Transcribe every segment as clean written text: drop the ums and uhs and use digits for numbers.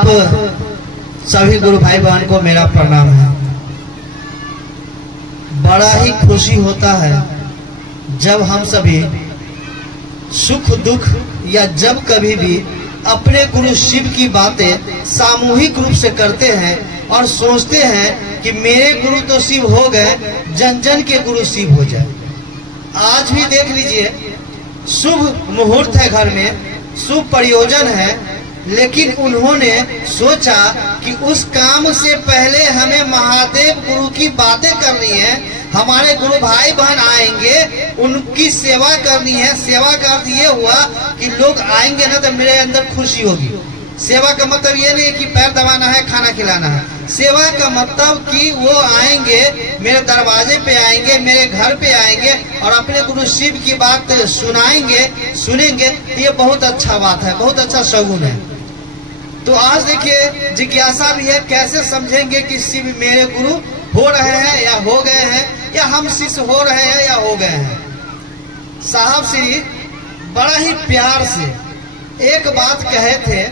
आप सभी गुरु भाई बहन को मेरा प्रणाम है। बड़ा ही खुशी होता है जब हम सभी सुख दुख या जब कभी भी अपने गुरु शिव की बातें सामूहिक रूप से करते हैं और सोचते हैं कि मेरे गुरु तो शिव हो गए, जन जन के गुरु शिव हो जाए। आज भी देख लीजिए, शुभ मुहूर्त है, घर में शुभ प्रयोजन है, लेकिन उन्होंने सोचा कि उस काम से पहले हमें महादेव गुरु की बातें करनी है, हमारे गुरु भाई बहन आएंगे, उनकी सेवा करनी है। सेवा का अर्थ ये हुआ कि लोग आएंगे ना तो मेरे अंदर खुशी होगी। सेवा का मतलब ये नहीं कि पैर दबाना है, खाना खिलाना है। सेवा का मतलब कि वो आएंगे, मेरे दरवाजे पे आएंगे, मेरे घर पे आएंगे और अपने गुरु शिव की बात सुनाएंगे, सुनेंगे। ये बहुत अच्छा बात है, बहुत अच्छा शगुन है। तो आज देखिए, जिज्ञासा भी है, कैसे समझेंगे कि शिव मेरे गुरु हो रहे हैं या हो गए हैं, या हम शिष्य हो रहे हैं या हो गए हैं। साहब श्री बड़ा ही प्यार से एक बात कहे थे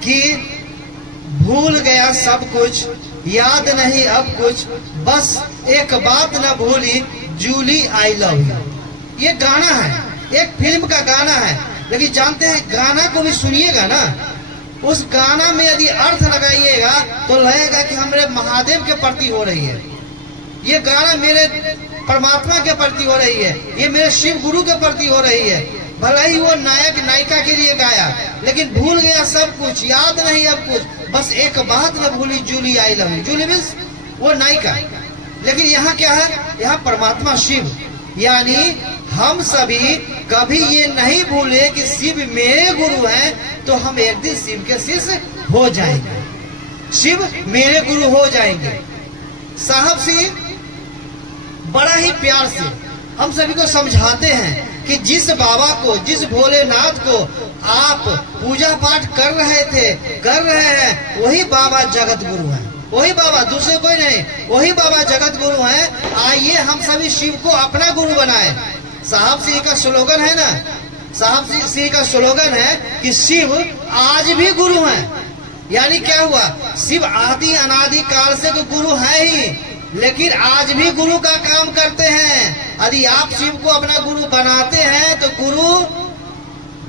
कि भूल गया सब कुछ, याद नहीं अब कुछ, बस एक बात न भूली, जूली आई लव यू। ये गाना है, एक फिल्म का गाना है, लेकिन जानते हैं गाना को भी सुनिएगा ना, उस गाना में यदि अर्थ लगाइएगा तो लगेगा कि हमारे महादेव के प्रति हो रही है। ये गाना मेरे परमात्मा के प्रति हो रही है, ये मेरे शिव गुरु के प्रति हो रही है। भले ही वो नायक नायिका के लिए गाया, लेकिन भूल गया सब कुछ, याद नहीं अब कुछ, बस एक बात न भूली, Julie I love you. Julie means वो नायिका, लेकिन यहाँ क्या है, यहाँ परमात्मा शिव। यानी हम सभी कभी ये नहीं भूले कि शिव मेरे गुरु हैं, तो हम एक दिन शिव के शिष्य हो जाएंगे, शिव मेरे गुरु हो जाएंगे। साहब श्री बड़ा ही प्यार से हम सभी को समझाते हैं कि जिस बाबा को, जिस भोलेनाथ को आप पूजा पाठ कर रहे हैं, वही बाबा जगत गुरु हैं, वही बाबा, दूसरे कोई नहीं, वही बाबा जगत गुरु हैं। आइए हम सभी शिव को अपना गुरु बनाए। साहब श्री का स्लोगन है ना, साहब श्री का स्लोगन है कि शिव आज भी गुरु हैं। यानी क्या हुआ, शिव आदि अनादि काल से तो गुरु है ही, लेकिन आज भी गुरु का काम करते हैं। यदि आप शिव को अपना गुरु बनाते हैं तो गुरु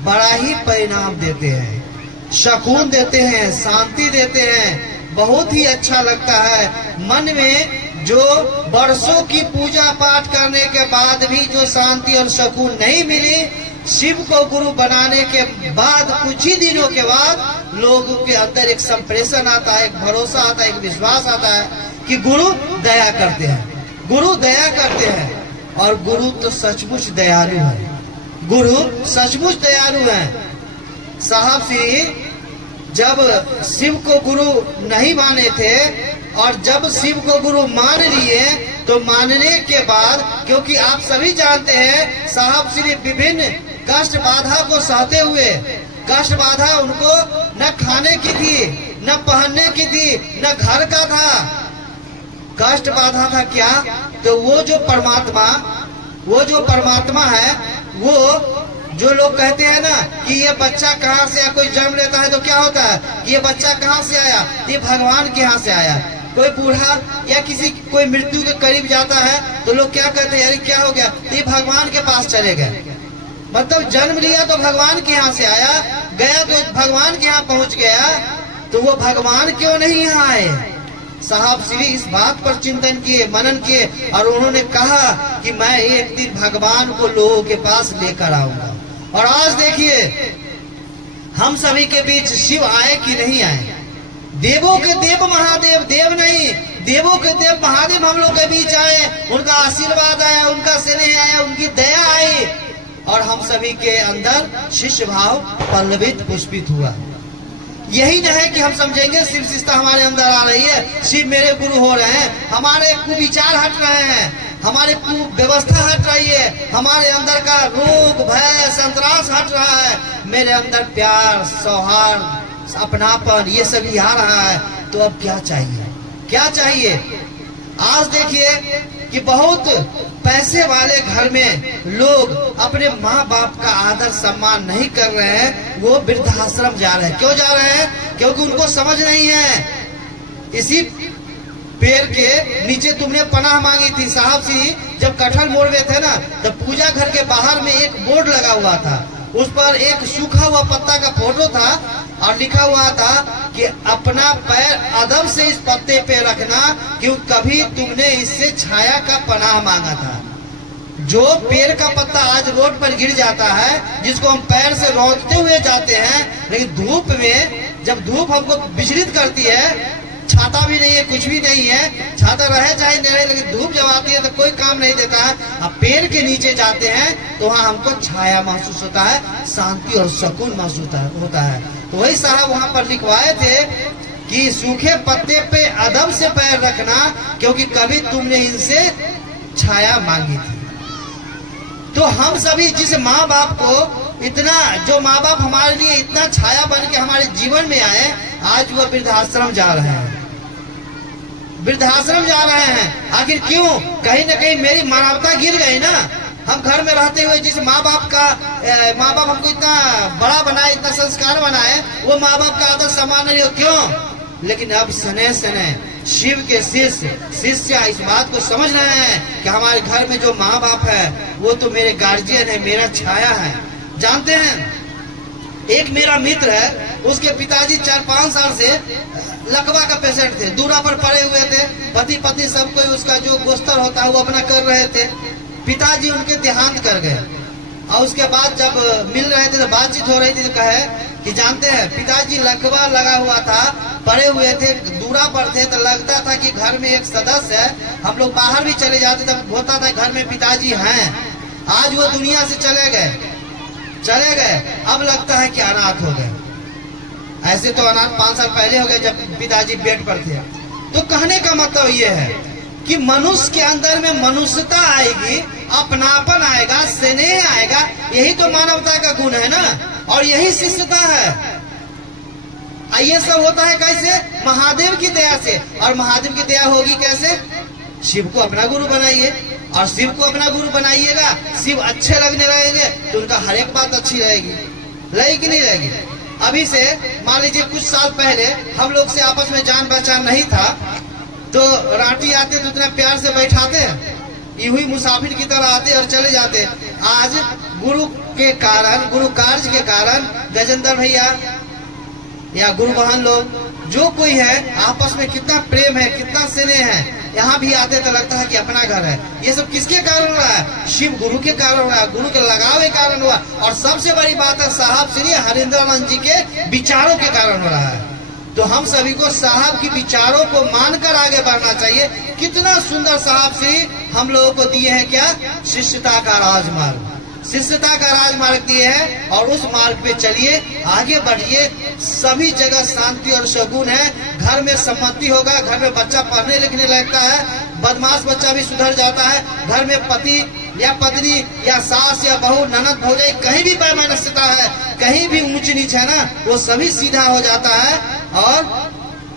बड़ा ही परिणाम देते हैं, सुकून देते हैं, शांति देते हैं। बहुत ही अच्छा लगता है मन में, जो वर्षों की पूजा पाठ करने के बाद भी जो शांति और सुकून नहीं मिली, शिव को गुरु बनाने के बाद कुछ ही दिनों के बाद लोगों के अंदर एक संप्रेषण आता है, एक भरोसा आता है, एक विश्वास आता है कि गुरु दया करते हैं, गुरु दया करते हैं। और गुरु तो सचमुच दयालु है, गुरु सचमुच दयालु है। साहब श्री जब शिव को गुरु नहीं माने थे और जब शिव को गुरु मान लिए, तो मानने के बाद, क्योंकि आप सभी जानते हैं साहब श्री विभिन्न कष्ट बाधा को सहते हुए, कष्ट बाधा उनको न खाने की थी, न पहनने की थी, न घर का था। कष्ट बाधा था क्या, तो वो जो परमात्मा है, वो जो लोग कहते हैं ना कि ये बच्चा कहाँ से आया, कोई जन्म लेता है तो क्या होता है, ये बच्चा कहाँ से आया, ये भगवान के यहाँ से आया। कोई बूढ़ा या कोई मृत्यु के करीब जाता है तो लोग क्या कहते हैं, अरे क्या हो गया, ये भगवान के पास चले गए। मतलब जन्म लिया तो भगवान के यहाँ से आया, गया तो भगवान के यहाँ पहुँच गया, तो वो भगवान क्यों नहीं यहाँ आए। साहब श्री इस बात पर चिंतन किए, मनन किए, और उन्होंने कहा कि मैं एक दिन भगवान को लोगों के पास लेकर आऊंगा। और आज देखिए, हम सभी के बीच शिव आए कि नहीं आए। देवों के देव महादेव, देव नहीं, देवों के देव महादेव हम लोग के बीच आए, उनका आशीर्वाद आया, उनका स्नेह आया, उनकी दया आई, और हम सभी के अंदर शिष्य भाव पल्लवित पुष्पित हुआ। यही न है कि हम समझेंगे शिव शिष्टता हमारे अंदर आ रही है, शिव मेरे गुरु हो रहे हैं, हमारे कुविचार हट रहे हैं, हमारे कुव्यवस्था हट रही है, हमारे अंदर का रोग भय संतरास हट रहा है, मेरे अंदर प्यार सौहार्द अपनापन ये सभी आ रहा है। तो अब क्या चाहिए, क्या चाहिए। आज देखिए कि बहुत पैसे वाले घर में लोग अपने माँ बाप का आदर सम्मान नहीं कर रहे हैं, वो वृद्धाश्रम जा रहे हैं। क्यों जा रहे हैं? क्योंकि उनको समझ नहीं है। इसी पेड़ के नीचे तुमने पनाह मांगी थी। साहब जी जब कटहल मोड़ में थे ना, तब पूजा घर के बाहर में एक बोर्ड लगा हुआ था, उस पर एक सूखा हुआ पत्ता का फोटो था और लिखा हुआ था कि अपना पैर अदब से इस पत्ते पे रखना, क्योंकि कभी तुमने इससे छाया का पनाह मांगा था। जो पेड़ का पत्ता आज रोड पर गिर जाता है, जिसको हम पैर से रौंदते हुए जाते हैं, लेकिन धूप में जब धूप हमको विचलित करती है, छाता भी नहीं है, कुछ भी नहीं है, छाता रहे चाहे नहीं रहे, लेकिन धूप जब आती है तो कोई काम नहीं देता है। अब पेड़ के नीचे जाते हैं तो वहाँ हमको छाया महसूस होता है, शांति और सुकून महसूस होता है। तो वही साहब वहाँ पर लिखवाए थे कि सूखे पत्ते पे अदब से पैर रखना, क्योंकि कभी तुमने इनसे छाया मांगी थी। तो हम सभी जिस माँ बाप को इतना, जो माँ बाप हमारे लिए इतना छाया बन के हमारे जीवन में आए, आज वह वृद्धाश्रम जा रहे हैं, वृद्धाश्रम जा रहे हैं। आखिर क्यों? कहीं न कहीं मेरी मानवता गिर गई ना। हम घर में रहते हुए जिस माँ बाप हमको इतना बड़ा बनाए, इतना संस्कार बनाए, वो माँ बाप का आदर सम्मान नहीं हो। क्यों? लेकिन अब सने सने शिव के शिष्य इस बात को समझ रहे हैं कि हमारे घर में जो माँ बाप है वो तो मेरे गार्जियन है, मेरा छाया है। जानते हैं, एक मेरा मित्र है, उसके पिताजी 4-5 साल से लकवा का पेशेंट थे, दूरा पर पड़े हुए थे। पति पत्नी सब कोई उसका जो गोस्तर होता है वो अपना कर रहे थे। पिताजी उनके देहांत कर गए और उसके बाद जब मिल रहे थे तो बातचीत हो रही थी, तो कहे कि जानते हैं पिताजी लकवा लगा हुआ था, पड़े हुए थे, दूरा पर थे, तो लगता था कि घर में एक सदस्य है। हम लोग बाहर भी चले जाते तब होता था घर में पिताजी हैं। आज वो दुनिया से चले गए, अब लगता है कि अनाथ हो गए। ऐसे तो अनाथ 5 साल पहले हो गए जब पिताजी बेड पर थे। तो कहने का मतलब ये है कि मनुष्य के अंदर में मनुष्यता आएगी, अपनापन आएगा, स्नेह आएगा। यही तो मानवता का गुण है ना, और यही शिष्यता है। ये सब होता है कैसे? महादेव की दया से। और महादेव की दया होगी कैसे? शिव को अपना गुरु बनाइए, और शिव को अपना गुरु बनाइएगा, शिव अच्छे लगने लगेंगे तो उनका हर एक बात अच्छी रहेगी कि नहीं रहेगी? अभी से मान लीजिए कुछ साल पहले हम लोग से आपस में जान पहचान नहीं था, तो रांटी आते तो इतना प्यार से बैठाते, यूं ही मुसाफिर की तरह आते और चले जाते। आज गुरु के कारण, गुरु कार्य के कारण गजेंद्र भैया या गुरु बहन लोग जो कोई है, आपस में कितना प्रेम है, कितना स्नेह है। यहाँ भी आते तो लगता है कि अपना घर है। ये सब किसके कारण हो रहा है? शिव गुरु के कारण हो रहा है, गुरु के लगाव के कारण हुआ। और सबसे बड़ी बात है साहब श्री हरिंद्रानंद जी के विचारों के कारण हो रहा है। तो हम सभी को साहब की विचारों को मानकर आगे बढ़ना चाहिए। कितना सुंदर साहब श्री हम लोगों को दिए हैं, क्या? शिष्यता का राजमार्ग, शिष्यता का राजमार्ग दिए हैं, और उस मार्ग पे चलिए, आगे बढ़िए। सभी जगह शांति और सुकून है। घर में सम्मति होगा, घर में बच्चा पढ़ने लिखने लगता है, बदमाश बच्चा भी सुधर जाता है। घर में पति या पत्नी या सास या बहू, ननद, भौजाई, कहीं भी वैमनस्यता है, कहीं भी ऊंच नीच है ना, वो सभी सीधा हो जाता है। और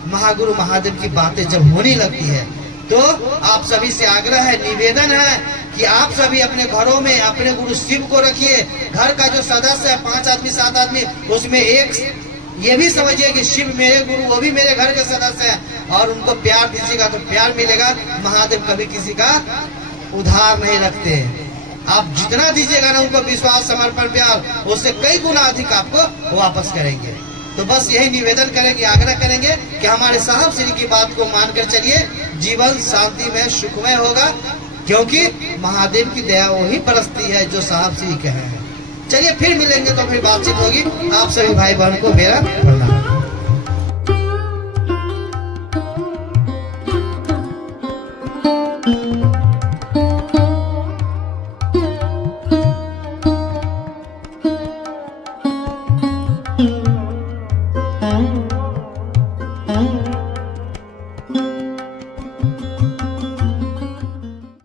महागुरु महादेव की बातें जब होने लगती है, तो आप सभी से आग्रह है, निवेदन है कि आप सभी अपने घरों में अपने गुरु शिव को रखिए। घर का जो सदस्य है, 5 आदमी 7 आदमी, उसमें एक ये भी समझिए कि शिव मेरे गुरु, वो भी मेरे घर के सदस्य हैं, और उनको प्यार दीजिएगा तो प्यार मिलेगा। महादेव कभी किसी का उधार नहीं रखते। आप जितना दीजिएगा ना उनको विश्वास, समर्पण, प्यार, उससे कई गुना अधिक आपको वापस करेंगे। तो बस यही निवेदन करेंगे, आग्रह करेंगे कि हमारे साहब श्री की बात को मानकर चलिए। जीवन शांति में, सुखमय होगा, क्योंकि महादेव की दया वही बरसती है जो साहब श्री कहे हैं। चलिए फिर मिलेंगे तो फिर बातचीत होगी। आप सभी भाई बहन को मेरा प्रणाम।